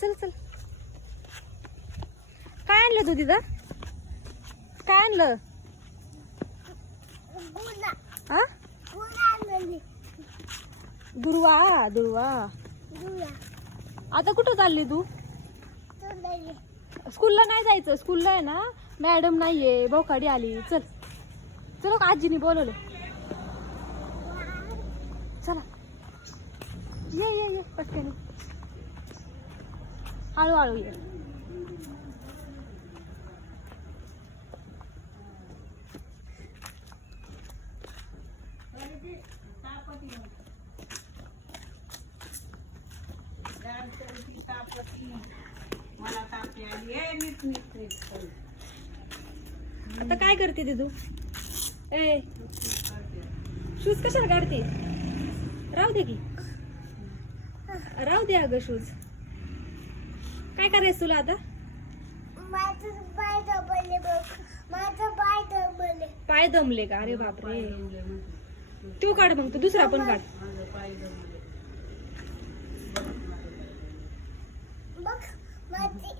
चल चल. काय आणलं तू तिथं? काय आणलं? हा? दुर्वा दुर्वा. आता कुठं चालली तू? स्कूलला नाही जायचं स्कूलला आहे ना? मॅडम नाहीये बोकाडी आली. चल. चलो का आजीने बोलवले. चला. ये ये ये पटकन हळूहळू ये आता काय करते ते तू? ए शूज कशाला काढते? राहू दे की. राहू दे अगं शूज काय करायचं तुला आता? माझं पाय दबले बघ. माझं पाय पाय दमले का? अरे बापरे. तू काढ मग तू दुसरा पण काढ. बघ माझी